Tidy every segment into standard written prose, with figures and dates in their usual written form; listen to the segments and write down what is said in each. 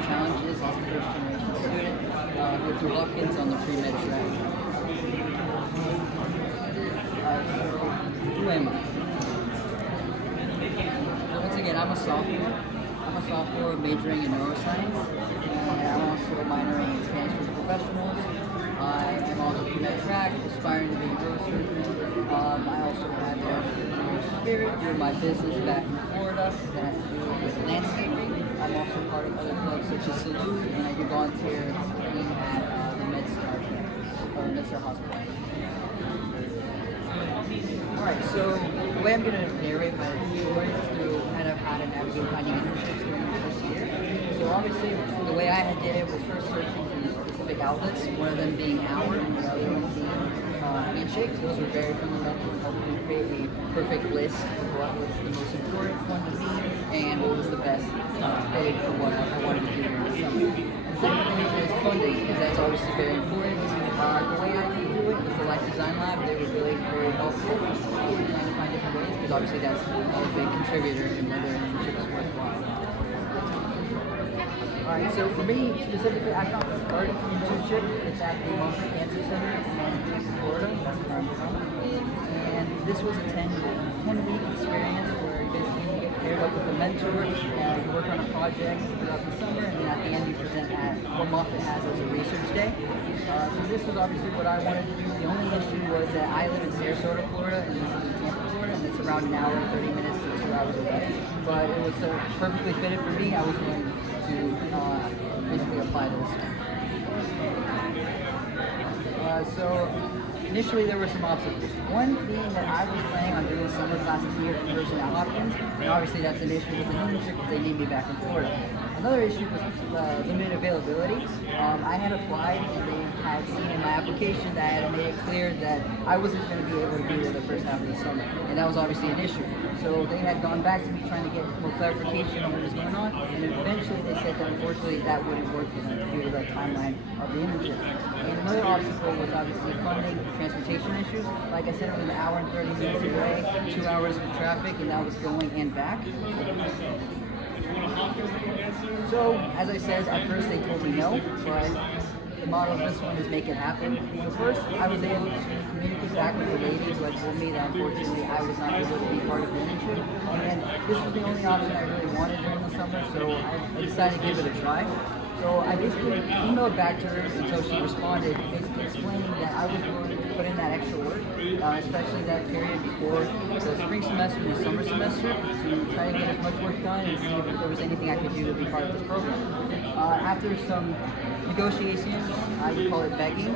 challenges as a first-generation student with reluctance on the pre-med track. Who am I? Once again, I'm a sophomore. I'm a sophomore majoring in neuroscience, and I'm also minoring in Spanish for professionals. I am on the pre-med track, aspiring to be a neurosurgeon. I also have the entrepreneurial spirit through my business back in Florida that has to do with landscaping. I'm also part of other clubs such as Salute, and I do volunteer at the MedStar campus, or MedStar Hospital. Alright, so the way I'm going to narrate my story is through kind of how to navigate finding internships during the first year. So obviously, the way I did it was first searching through specific outlets, one of them being Hour, and the other one being Handshake. Those were very fundamental and helped me create a perfect list of what was the most important one to be and what was the best fit for what I wanted to do during the summer. And second thing is funding, because that's obviously very important. The way I do it is the Life Design Lab. They were really very helpful in trying to find different ways, because obviously that's a big contributor in whether an internship is worthwhile. Alright, so for me specifically, I found the start internship. It's at the Monster Cancer Center in Florida. That's where I'm from. And this was a 10-week experience where you basically get paired up with a mentor, you work on a project throughout the summer, and then at the end you present at what Moffitt has as a research day. So this was obviously what I wanted to do. The only issue was that I live in Sarasota, Florida, and this is in Tampa, Florida, and it's around an hour, 30 minutes to 2 hours away. But it was perfectly fitted for me. I was going to basically apply to this one. So initially there were some obstacles. One being that I was planning on doing summer classes here in person at Hopkins, and obviously that's an issue with the internship because they need me back in Florida. Another issue was limited availability. I had applied and they had seen in my application that I had made it clear that I wasn't going to be able to be there the first half of the summer, and that was obviously an issue. So they had gone back to me trying to get more clarification on what was going on, and eventually they said that unfortunately that wouldn't work for them due to the timeline of the internship. And another obstacle was obviously funding for transportation issues. Like I said, it was an hour and 30 minutes away, 2 hours with traffic, and that was going and back. So, as I said, at first they told me no, but the motto of this one is make it happen. So first, I was able to communicate back with the lady who had told me that unfortunately I was not able to be part of the internship, and this was the only option I really wanted during the summer, so I decided to give it a try. So I basically emailed back to her until she responded, basically explaining that I was willing to put in that extra work, especially that period before the spring semester and the summer semester, to try to get as much work done and see if there was anything I could do to be part of this program. After some negotiations, I would call it begging,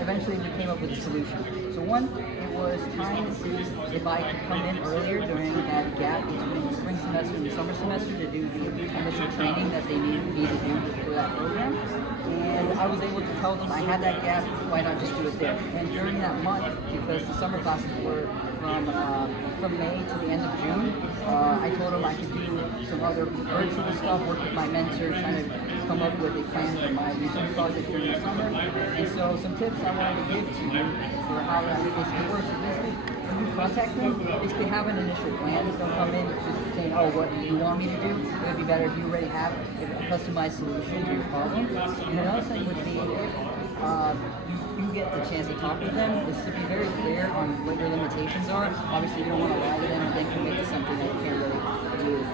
eventually we came up with a solution. So one, it was trying to see if I could come in earlier during that gap between the spring semester and the summer semester to do the initial training that they need to do for that program. And I was able to tell them I had that gap, why not just do it there? And during that month, because the summer classes were from May to the end of June, I told them I could do some other virtual stuff, work with my mentor, trying to come up with a plan for my research project during the summer. And so some tips I wanted to give to you for how that basically works is basically when you contact them, basically have an initial plan. Don't come in just saying, oh, what do you want me to do? It would be better if you already have a customized solution to your problem. And another thing would be if you get the chance to talk with them, is to be very clear on what your limitations are. Obviously, you don't want to lie to them and then commit to something that you can't really do.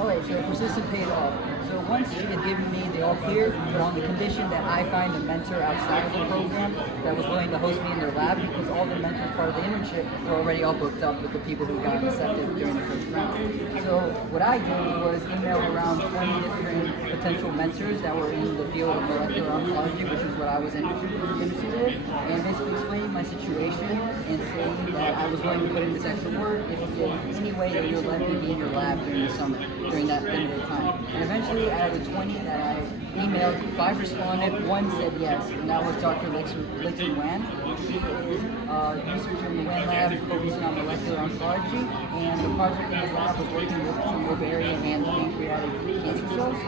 Alright, so persistent paid off. So once she had given me the all clear, but on the condition that I find a mentor outside of the program that was willing to host me in their lab, because all the mentors part of the internship were already all booked up with the people who got accepted during the first round. So what I did was email around 20 different potential mentors that were in the field of molecular oncology, which is what I was interested in, and basically explaining my situation and saying that I was willing to put in this extra work if there's any way that you'll let me be in your lab during the summer, during that limited time. And eventually, out of the 20 that I emailed, 5 responded, 1 said yes, and that was Dr. Lixin Wan. She is a researcher in the Wan lab focusing on molecular oncology, and the project in his lab was working with some ovarian and pancreatic cancer cells.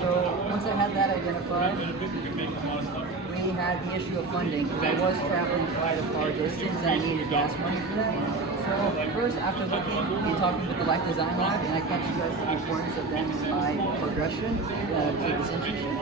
So once I had that identified, we had the issue of funding, because I was traveling quite a far distance and I needed gas money for that. So first, after looking and talking with the Life Design Lab, and I can't stress the importance of them in my progression to this internship,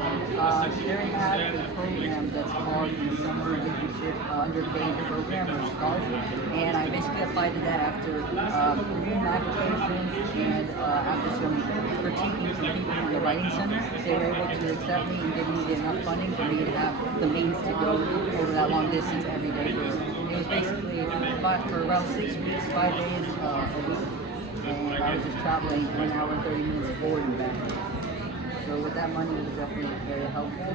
they have a program that's called the Summer Internship Underpaid Program or Scholarship, and I basically applied to that after reviewing my application and after some critiquing from people from the Writing Center. They were able to accept me and give me enough funding for me to have the means to go over that long distance every day. It was basically for around 6 weeks, 5 days a week, and I was just traveling 1 hour and 30 minutes forward and back. So with that money, it was definitely very helpful.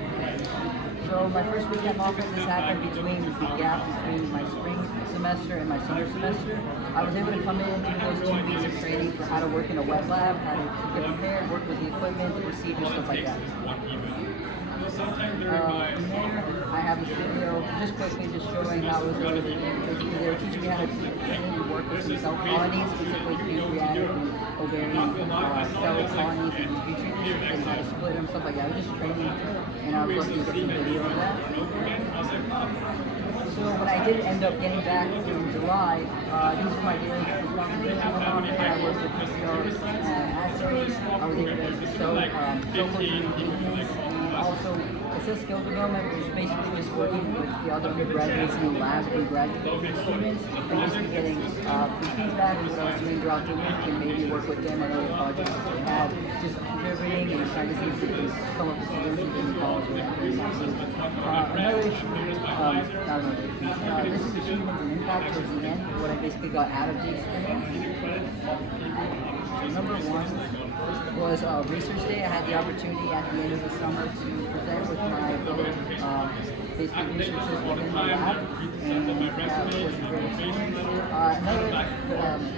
So my first weekend office, this happened between the gap between my spring semester and my summer semester. I was able to come in and do those 2 weeks of training for how to work in a wet lab, how to get prepared, work with the equipment, the procedures, stuff like that. From there, I have this video just quickly just showing how it was they were teaching me how to train and work with some cell colonies, specifically pancreatic and ovarian cell colonies and these petri dishes and how to split them, stuff like that. I was just training and I was lucky to get some video of that. So when I did end up getting back in July, these were my daily responsibilities in the office. I worked with PCR assays. I was able to sew ingredients, and also assist skill development, which is basically just working with the other undergraduates in the lab and graduate students, and basically getting feedback and what I was doing throughout the week, and maybe work with them on other projects that they had, just contributing and trying to see if we can come up with solutions in college or another issue, this is achievement and impact towards the end, what I basically got out of the experience. Number one was Research Day. I had the opportunity at the end of the summer to present with my fellow basically researchers within the lab, and that was a great experience. Another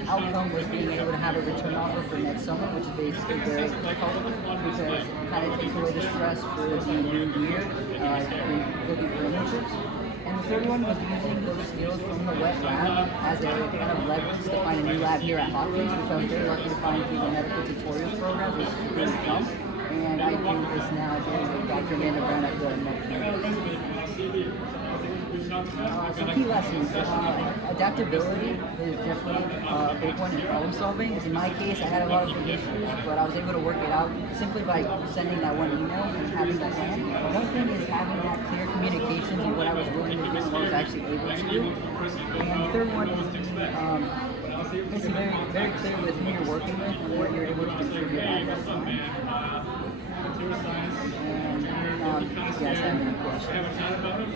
outcome was being able to have a return offer for next summer, which is basically very helpful because it kind of takes away the stress for the new year, looking for internships. And the third one was using those skills from the wet lab as a kind of leverage to find a new lab here at Hopkins, which I was very lucky to find through the medical tutorials program, which is really fun. And I do this now with Dr. Amanda Brown at the medical. Some key lessons. Adaptability is definitely a big one in problem solving. In my case, I had a lot of big issues, but I was able to work it out simply by sending that one email and having that plan. One thing is having that clear communication of what I was willing to do and what I was actually able to do. And the third one is it's very clear with who you're working with and what you're able to contribute at that time. And if you guys have any questions.